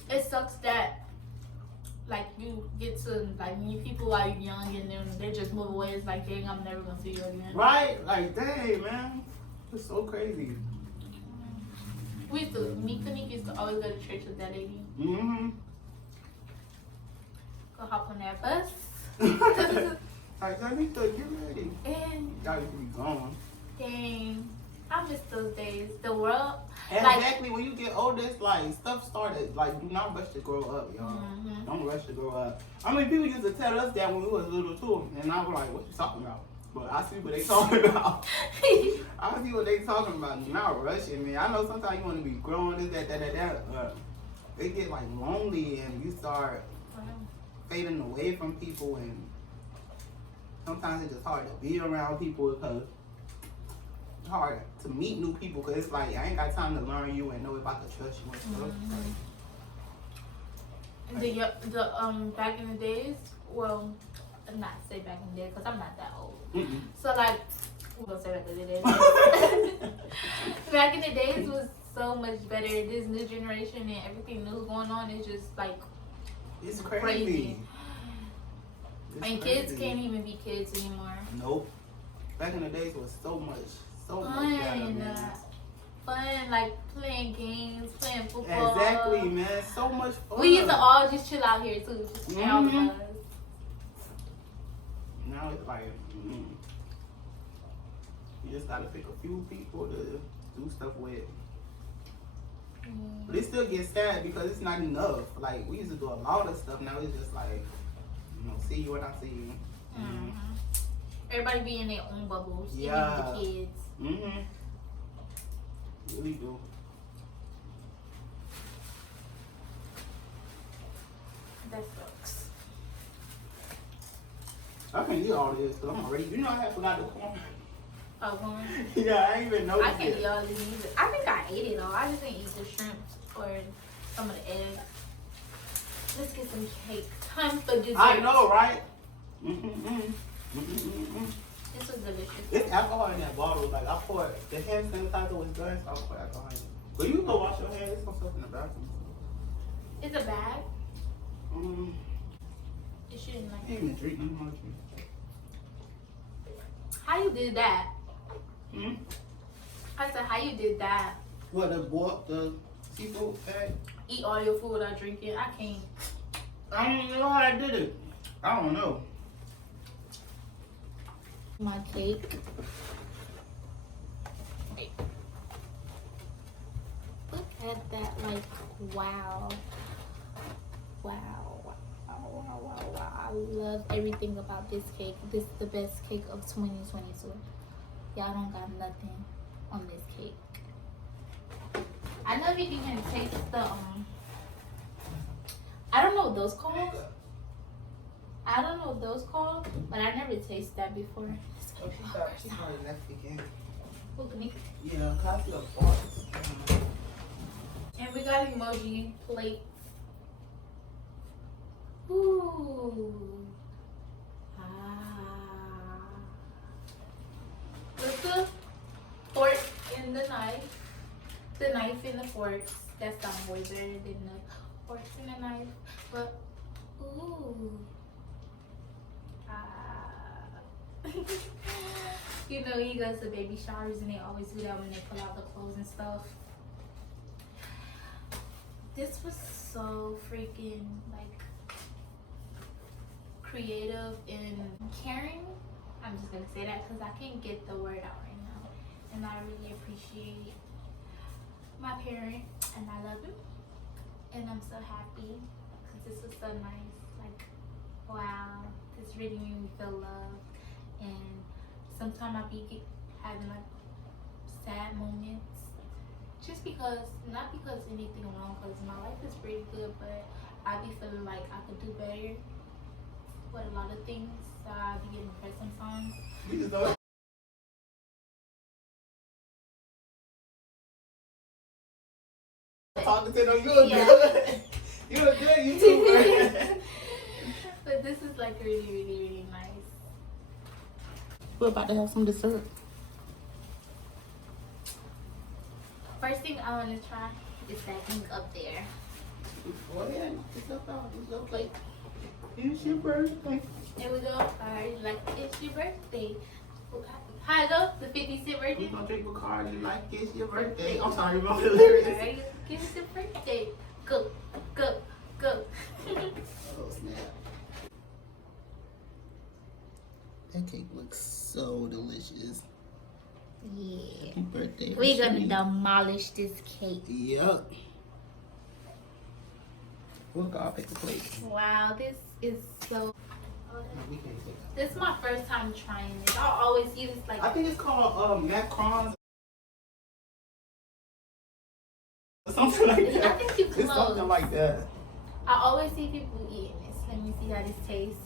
It sucks that like you get to like meet people while you're young and then they just move away. It's like, dang, I'm never gonna see you again. Right? Like, dang, man, it's so crazy. We used to, me and Kanika used to always go to church with that lady. Mm-hmm. Go hop on that bus. Like, let me get ready. And Gotta be gone. dang, I miss those days. The world. Exactly, when you get older, it's like stuff started. Like, do not rush to grow up, y'all. Mm-hmm. Don't rush to grow up. I mean, people used to tell us that when we was little too, and I was like, "What you talking about?" But I see what they talking about. I see what they talking about. Not rushing, man. I know sometimes you want to be grown, this, that. It get like lonely, and you start fading away from people, and sometimes it's just hard to be around people because it's hard to meet new people because it's like I ain't got time to learn you and know about to trust you and stuff. The back in the days, well, not say back in the day because I'm not that old. So like, we're gonna say back in the days. Back in the days was so much better. This new generation and everything new going on is just like. It's crazy. And kids can't even be kids anymore. Nope. Back in the days was so much better, man. Fun, like playing games, playing football. Exactly, man. So much fun. We used to all just chill out here too. Just Now it's like, you just gotta pick a few people to do stuff with. But it still gets sad because it's not enough. Like, we used to do a lot of stuff. Now it's just like, you know, see you when I see you. Mm-hmm. Everybody be in their own bubbles. Yeah. Even the kids. Mm-hmm. Really do. That sucks. I can't eat all this because I'm already, you know, I had forgot the corn. Oh, one. Yeah, I ain't even noticed I can't it. eat all this either. I think I ate it all. I just didn't eat the shrimp or some of the eggs. Let's get some cake. Time for dessert. I know, right? Mm-hmm. This was delicious. It's alcohol in that bottle. Like, I poured, the hand sanitizer was done, so I poured alcohol in it. But you can go wash your hands. There's some stuff in the bathroom. It's a bag. Mm, It shouldn't I like. can't even drink no more. How you did that? Hmm? I said, how you did that? What, the seafood bag? Eat all your food without drinking? I can't. I don't know how I did it. I don't know. My cake. Look at that, like, wow. Wow. I love everything about this cake. This is the best cake of 2022. Y'all don't got nothing on this cake. I know if you can taste the, I don't know what those called. But I never tasted that before. Oh, she probably left again. Look at me. Yeah, copy of box. And we got emoji plates. Ooh. Ah. With the fork and the knife. The knife and the forks. That sounds way better than the forks and the knife. But, ooh. You know, he goes to baby showers and they always do that when they pull out the clothes and stuff. This was so freaking like creative and caring. I'm just gonna say that because I can't get the word out right now. And I really appreciate my parent and I love him. And I'm so happy because this was so nice. Like, wow, this really made me feel loved. And sometimes I be having like sad moments, just because, not because anything wrong, because my life is pretty good, but I be feeling like I could do better with a lot of things. So I be getting depressed sometimes. You just don't. Talking to them, you're good. You're good YouTuber. But this is like really, really, really nice. We're about to have some dessert. First thing I want to try is that thing up there. Go ahead, knock yourself out. It's your plate. It's your birthday. There we go. Alright, like it's your birthday. How it go? The 50-cent We're version? gonna drink Bacardi like it's your birthday. I'm sorry about the lyrics. Alright, give us your birthday. Go, go, go. Oh snap. That cake looks so delicious. Yeah. Happy birthday. We're gonna Rashid. demolish this cake. Yup. We'll go pick a plate. Wow, this is so. We can't take that. This is my first time trying this. I always use like. I think it's called macarons. Something like I that. think you It's close. something like that. I always see people eating this. Let me see how this tastes.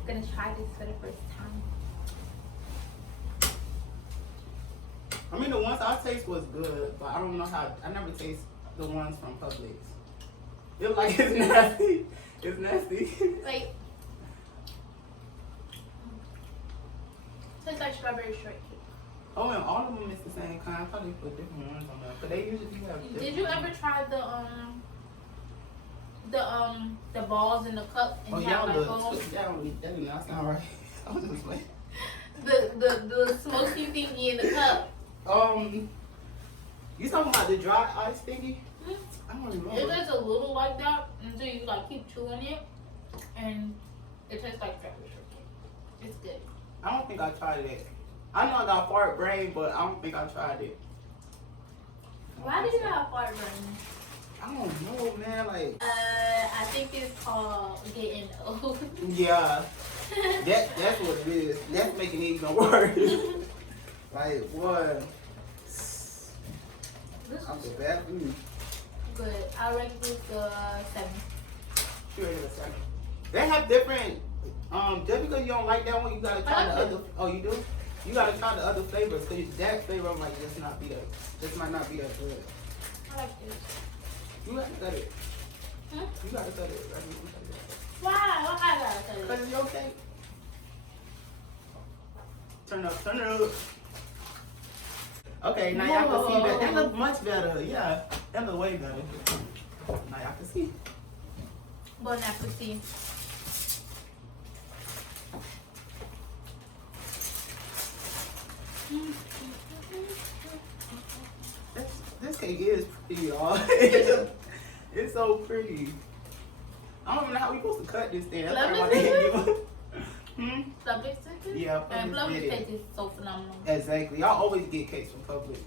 I'm gonna try this for the first time. I mean, the ones I taste was good, but I don't know how. I never taste the ones from Publix. It look like it's nasty. It's nasty. Like, tastes like strawberry shortcake. Oh, and all of them is the same kind. I thought they put different ones on there, but they usually do have different Did you ever ones. try the balls in the cup and Oh, have y'all like look. balls? That did not sound right. I was just like, The smoky thingy in the cup. you talking about the dry ice thingy? I don't It remember. tastes a little like that until you like keep chewing it, and it tastes like strawberry shortcake. It's good. I don't think I tried it. I know I got fart brain, but I don't think I tried it. Why do you have fart brain? I don't know, man. Like, I think it's called getting old. yeah, that's what it is. That's making it even worse. Like, what? I feel bad for you. Good. I rate this 7. You rate it a 7. They have different. Just because you don't like that one, you gotta try the other. Oh, you do? You gotta try the other flavors. Cause that flavor might just not be that. Just might not be that good. I like this. You gotta cut it. Hmm? You gotta cut it. Right? Why? Why I gotta cut it? Cause it's okay. Turn up. Turn it up. Okay, now y'all can see that. That look much better. Yeah, that look way better. Now y'all can see. Bon appetit. This cake is pretty, y'all. It's so pretty. I don't even know how we supposed to cut this thing. That's why I didn't give up. Publix chicken? Yeah, And Publix Publix did it. cake is so phenomenal. Exactly. Y'all always get cakes from Publix.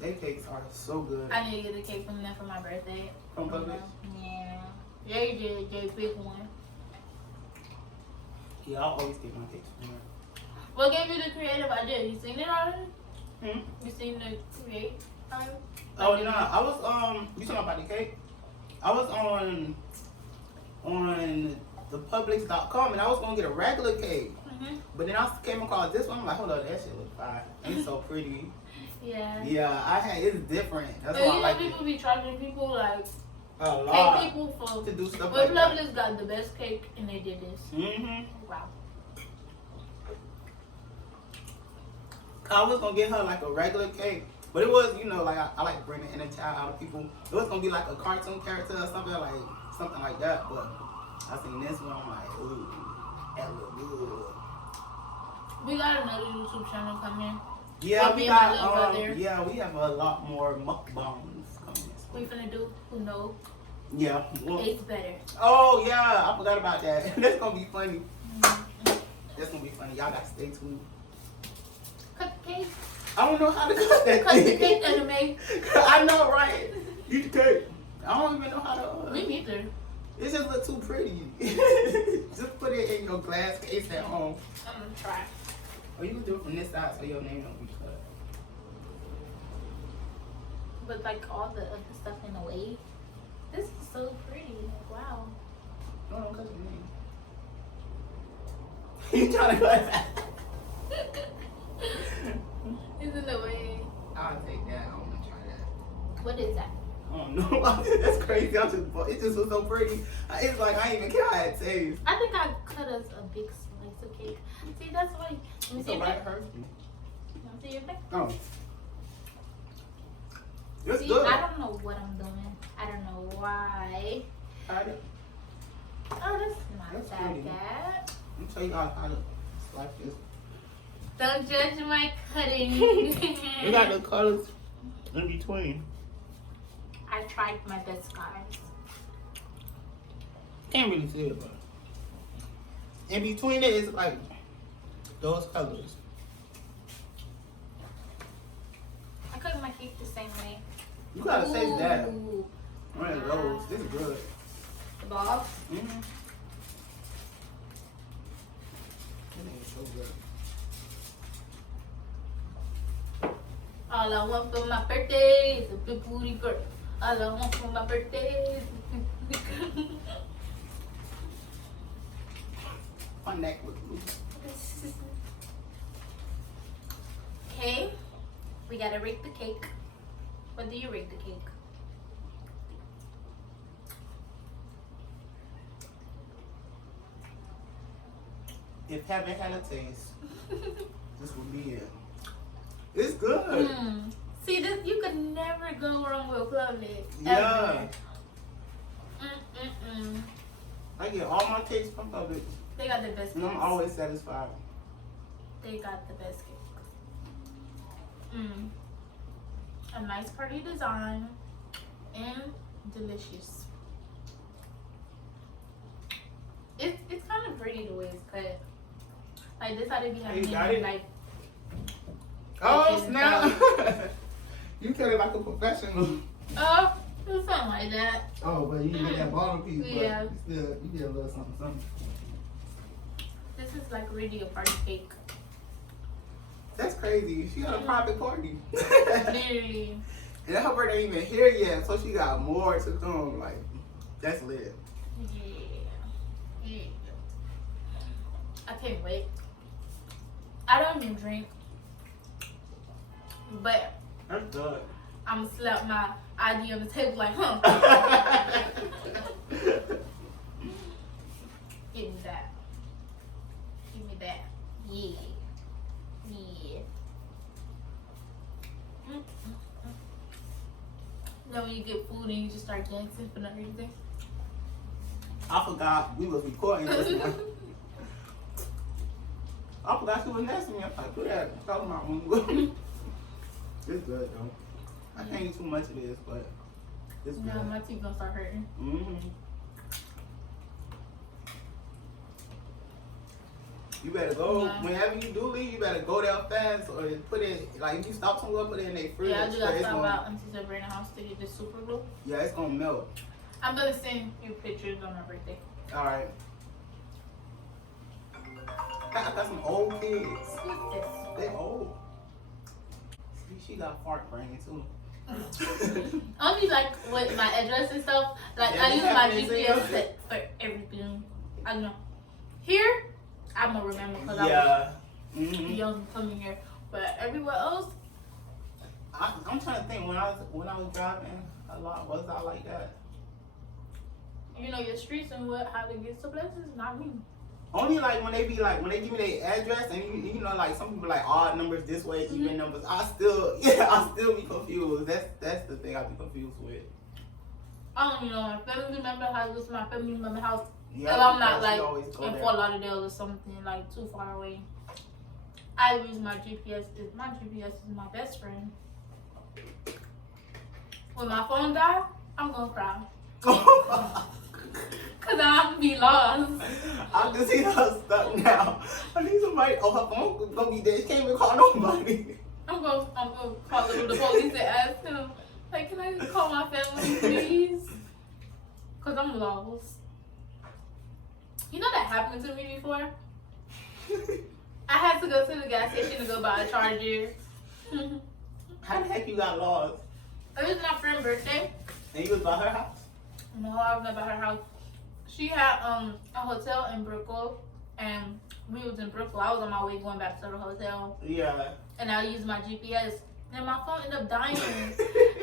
Their cakes are so good. I need to get a cake from them for my birthday. From Publix? Yeah. Jay did. Jay picked one. Yeah, I'll always get my cakes from there. What gave you the creative idea? You seen it already? Hmm? You seen the create? Oh no, I was you talking about the cake? I was on the Publix.com and I was gonna get a regular cake. But then I came across this one, I'm like, hold on, that shit look fire. It's so pretty. Yeah. Yeah, it's different. That's So why I you know like people it. be charging people like A lot cake people for to do stuff but like that. Publix got the best cake and they did this. Wow. I was gonna get her like a regular cake, but it was, you know, like I like bringing the inner child out of people. It was gonna be like a cartoon character or something like that. But I seen this one, I'm like, ooh, that look good. We got another YouTube channel coming. Yeah, With we me and my got little brother. yeah, we have a lot more mukbangs coming. We finna do who know Yeah. Well, it's better. oh yeah, I forgot about that. That's gonna be funny. That's gonna be funny. Y'all gotta stay tuned. Cut the cake. I don't know how to cut that Cut the thing. cake anime. I know, right? You the cake. I don't even know how to. Me neither. It just look too pretty. Just put it in your glass case at home. I'm gonna try. Or you can do it from this side so your name don't be cut. But like all the other stuff in the way. This is so pretty. Like, wow. No, don't cut your name. You trying to cut that? It's in the way. I'll take that. I want to try that. What is that? Oh no, that's crazy. It just was so pretty. It's like I ain't even care how it tastes. I think I cut us a big slice of cake. See, that's why. Let me It's see a your right face. hurt. Let me see your face. Oh. It's See, good. I don't know what I'm doing. I don't know why. Try it. Oh, that's not That's that pretty. bad. Let me show you how to slice this. Don't judge my cutting. You got the colors in between. I tried my best, guys. Can't really see it, but in between it is like those colors. I cut my cake the same way. You gotta taste that. Ooh. One of those. This is good. The ball. Mm-hmm. This is so good. All I want for my birthday is a big booty girl. All I want for my birthday is a big booty girl. My neck was blue. Okay, we gotta rate the cake. What do you rate the cake? If heaven had a taste, this would be it. It's good. See, this you could never go wrong with Publix. Yeah. Ever. I get all my cakes from Publix, They got the best and cakes. I'm always satisfied. They got the best cakes. A nice party design and delicious. It's kind of pretty the way it's cut. Like this how they be having You got it? like Oh and snap! You cut it like a professional. oh It's something like that. Oh, but you get that bottom piece, Yeah. but you get a little something, something. This is like really a party cake. That's crazy. She got a private party. Literally. And her birthday ain't even here yet, so she got more to come. Like, that's lit. Yeah. I can't wait. I don't even drink. But That's good. I'm gonna slap my ID on the table like, huh? Give me that. Give me that. Yeah. Yeah. Then when you get food and you just start dancing for no reason. I forgot we was recording this one. I forgot she was next to me. I'm like, who that? Talking about when it's good though. I can't eat too much of this, but it's good. No, my teeth gonna start hurting. You better go, Yeah. whenever you do leave, you better go there fast or put it, like if you stop somewhere, put it in their fridge. Yeah, I do gotta It's stop gonna- out until the Brandon house to get the super glue. Yeah, it's gonna melt. I'm gonna send you pictures on my birthday. Alright. I got some old kids. What's this? They old. See, she got fart brain too. Only like with my address and stuff. Like Yeah, I use you my have to say GPS it. set for everything. I don't know. Here, I'm gonna remember because Yeah. I was young coming here. But everywhere else, I'm trying to think when I was driving a lot, was I like that? you know your streets and how to get to places. Not me. Only like when they give me their address and you know like some people like odd numbers this way, even numbers. I still be confused. That's the thing I be confused with. I don't even know my family member how to go to my family member house. Yeah, If I'm not because she like always go in there. Fort Lauderdale or something like too far away. I use my GPS. My GPS is my best friend. When my phone dies, I'm gonna cry. Cause I'm gonna be lost. I can see her stuck now. I need somebody. Oh, her phone gonna be dead. She can't even call nobody. I'm gonna call the police and ask him, like, can I call my family, please? Cause I'm lost. You know that happened to me before? I had to go to the gas station to go buy a charger. How the heck you got lost? It was my friend's birthday. And you was by her house? No, I was not by her house. She had a hotel in Brooklyn, and we was in Brooklyn. I was on my way going back to the hotel, Yeah. and I used my GPS. And my phone ended up dying,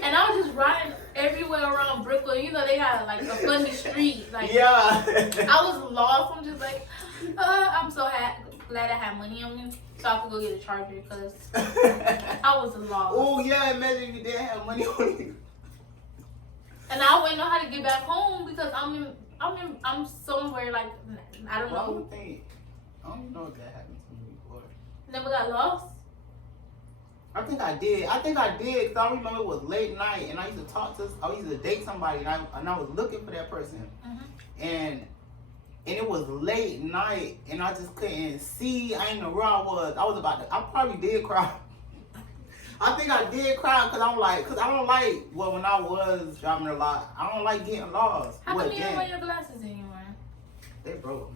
and I was just riding everywhere around Brooklyn. You know they had like a funny street. Like Yeah. I was lost. I'm just like, I'm so glad I had money on me, so I could go get a charger because I was lost. Oh yeah, imagine you didn't have money on you. And I wouldn't know how to get back home because I'm somewhere like I don't Well, know. I don't know if that happened to me before. Never got lost. I think I did because I remember it was late night and I used to date somebody and I was looking for that person and it was late night and I just couldn't see. I didn't know where I was. I probably did cry. I think I did cry because I don't like, well, when I was driving a lot, I don't like getting lost. How Well, come you don't then, wear your glasses anymore? they broke.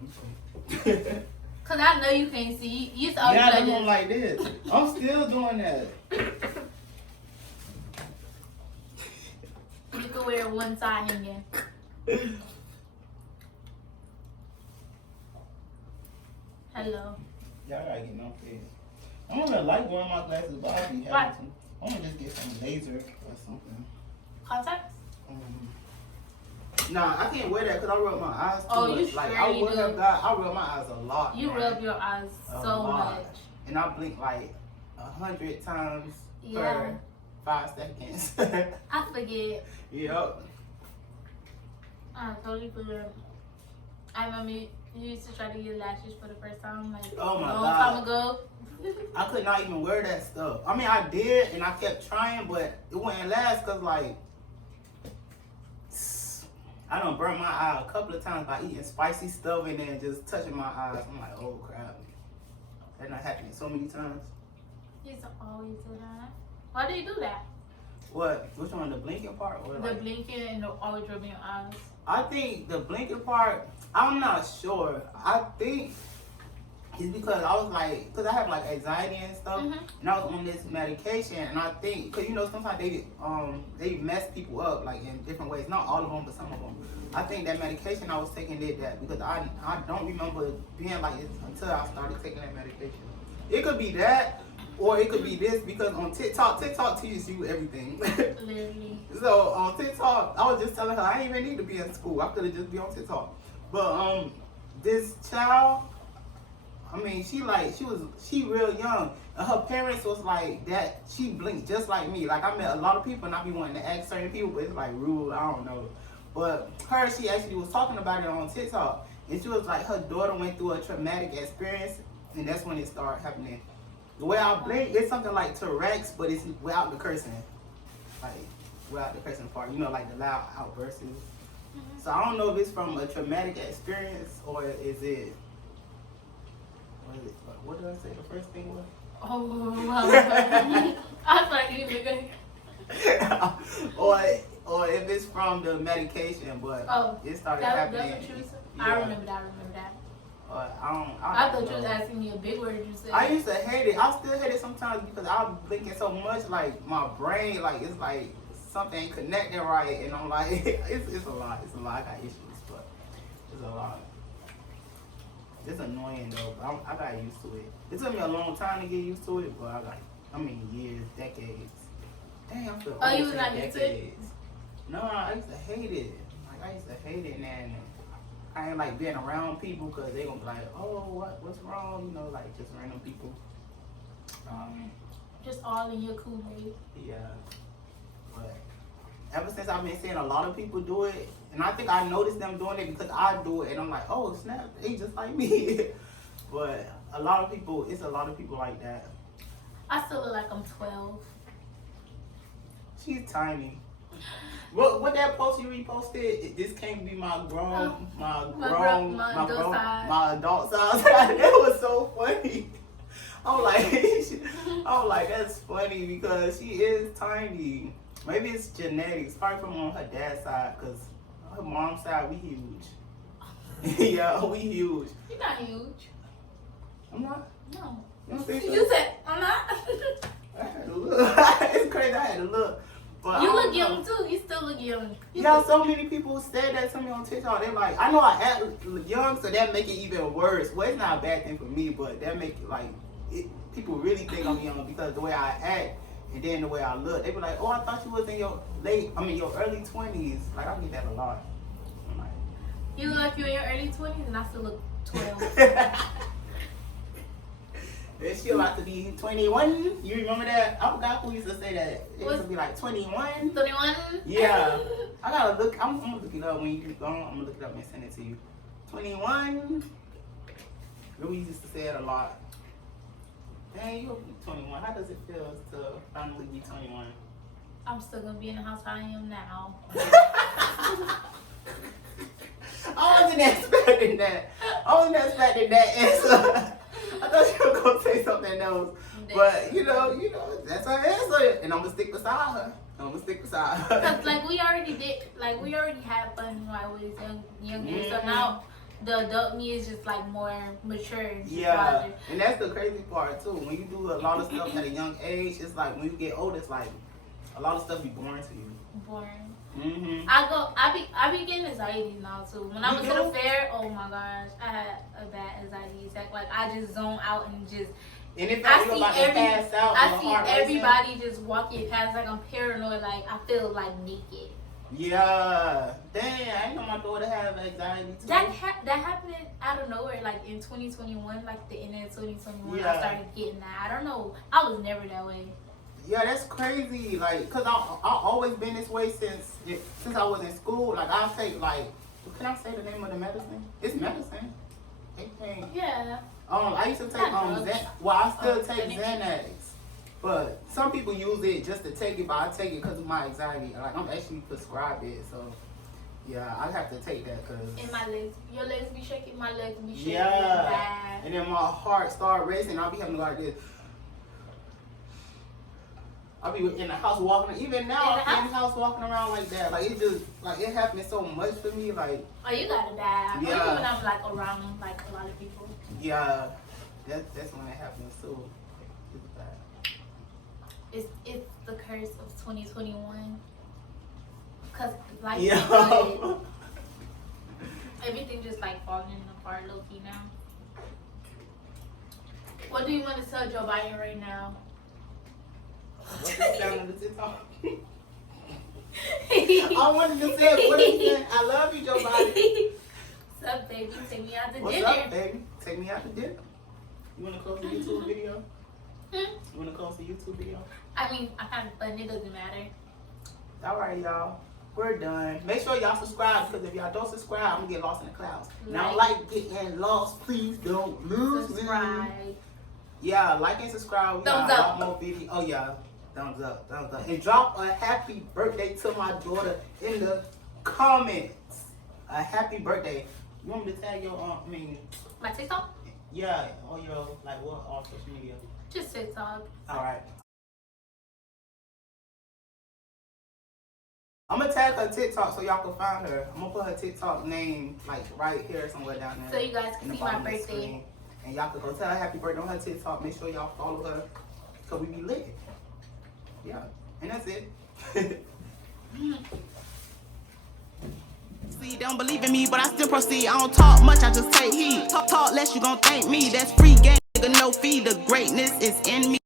Cause I know you can't see. You used to always Yeah, like I'm this. like this. I'm still doing that. You can wear one side hanging. Hello. Y'all gotta get my face. I don't even like wearing my glasses, but I be having Why? to. I'm gonna just get some laser or something. Contacts? Nah, I can't wear that because I rub my eyes too Oh, much. you Like sure I you would do? have got. I rub my eyes a lot. You man. rub your eyes A so lot. much. And I blink like 100 times Yeah. per 5 seconds. I forget. Yep. I totally forget. I remember you used to try to get lashes for the first time, like Oh my a long God. time ago. I could not even wear that stuff. I mean, I did, and I kept trying, but it wouldn't last because, like, I done burnt my eye a couple of times by eating spicy stuff and then just touching my eyes. I'm like, oh crap. That not happening so many times. Used to always do that. Why do you do that? What? Which one? The blinking part? Or The like, blinking and the always rubbing your eyes. I think the blinking part, I'm not sure. I think it's because I was like, because I have like anxiety and stuff, and I was on this medication, and I think, because you know, sometimes they mess people up like in different ways. Not all of them, but some of them. I think that medication I was taking did that because I don't remember being like this until I started taking that medication. It could be that, or it could be this, because on TikTok teaches you everything. Literally. So on TikTok, I was just telling her I didn't even need to be in school. I could have just been on TikTok. But this child, I mean, she real young, and her parents was like that. She blinked just like me. Like I met a lot of people, and I be wanting to ask certain people, but it's like rude. I don't know. But she actually was talking about it on TikTok, and she was like her daughter went through a traumatic experience, and that's when it started happening. The way I blink, it's something like Tourette's, but it's without the cursing, like without the cursing part. You know, like the loud outbursts. So I don't know if it's from a traumatic experience or is it. What did I say? The first thing was. Oh, wow. I was like, you nigga. or if it's from the medication, but it started happening. That's what you said? Yeah. I remember that. I thought you was asking me a big word you said. I used to hate it. I still hate it sometimes because I'm blinking so much, like my brain, like it's like something ain't connecting right, and I'm like, it's a lot. It's a lot. I got issues, but it's a lot. It's annoying though, but I got used to it. It took me a long time to get used to it, but years, decades. Damn, I feel old. You was not used to it? No, I used to hate it. Like I used to hate it, and I ain't like being around people because they gonna be like, oh, what's wrong? You know, like just random people. Just all in your Kool-Aid. Yeah. But ever since I've been seeing a lot of people do it, and I think I noticed them doing it because I do it, and I'm like, oh snap, they just like me. But it's a lot of people like that. I still look like I'm 12. She's tiny. What that post you reposted? This can't be my adult size. That was so funny. I'm like, that's funny because she is tiny. Maybe it's genetics, probably from on her dad's side, because her mom's side, we huge. Yeah, we huge. You're not huge. I'm not? No. You don't think so? You said, I'm not? I had to look. It's crazy, I had to look. But you look young too. You still look young. So many people said that to me on TikTok. They're like, I know I act young, so that make it even worse. Well, it's not a bad thing for me, but that make it like, people really think I'm young because the way I act and then the way I look. They be like, oh, I thought you was in your early 20s. Like, I get that a lot. I'm like, you look like you're in your early 20s and I still look 12. And she about to be 21. You remember that? I forgot who used to say that. It used to be like 21. 21? Yeah. I gotta look. I'm gonna look it up when you keep going. I'm gonna look it up and send it to you. 21. We used to say it a lot. Dang, you'll be 21. How does it feel to finally be 21? I'm still gonna be in the house I am now. I wasn't expecting that. answer. I thought you were gonna say something else, but you know, that's her answer, and I'm gonna stick beside her. Cause like we already had fun while we was younger. So now the adult me is just like more mature. Yeah, and that's the crazy part too. When you do a lot of stuff at a young age, it's like when you get older, it's like a lot of stuff be boring to you. Boring. Mm-hmm. I be getting anxiety now too. When I went to the fair, oh my gosh, I had a bad anxiety attack. Like I just zone out and just. And if I see everybody just walking past like I'm paranoid. Like I feel like naked. Yeah, dang, I didn't know my daughter have anxiety too. That happened out of nowhere, like in 2021, like the end of 2021. Yeah. I started getting that. I don't know. I was never that way. Yeah, that's crazy. Like, cause I always been this way since I was in school. Like, I'll take can I say the name of the medicine? It's medicine. Yeah. I used to take I still take Xanax, but some people use it just to take it. But I take it because of my anxiety. Like, I'm actually prescribed it, so yeah, I have to take that because. And my legs, your legs be shaking, my legs be shaking. Yeah. Bad. And then my heart start racing. I'll be having to go like this. I be in the house walking. Even now, I'm in the house walking around like that. Like it just like it happened so much to me. Like oh, you got a dad. Yeah. Only when I'm like around like a lot of people. yeah, that's when it happens too. It's bad. It's the curse of 2021. Cause life Yeah. is good. Everything just like falling apart low key now. What do you want to tell Joe Biden right now? What's the sound of the TikTok? I wanted to say what he said. I love you, Joe Biden. What's up, baby? Take me out to What's dinner. up, baby? Take me out to dinner. You wanna close the YouTube video? Hmm? You wanna close the YouTube video? I mean, I have fun. It doesn't matter. All right, y'all. We're done. Make sure y'all subscribe because if y'all don't subscribe, I'm gonna get lost in the clouds. Now, like getting lost, please don't lose me. Subscribe. Yeah, like and subscribe. We got Thumbs a up. lot more videos. Oh yeah, thumbs up, thumbs up. And drop a happy birthday to my daughter in the comments. A happy birthday. You want me to tag your My TikTok? yeah, on your like what all social media? Just TikTok. All right. I'm gonna tag her TikTok so y'all can find her. I'm gonna put her TikTok name like right here somewhere down there. So you guys in can the see my bottom of the birthday. screen. And y'all can go tell her happy birthday on her TikTok. Make sure y'all follow her because we be lit. Yeah, and that's it. See, they don't believe in me, but I still proceed. I don't talk much, I just take heed. Talk less, you gon' thank me. That's free game, nigga, no fee. The greatness is in me.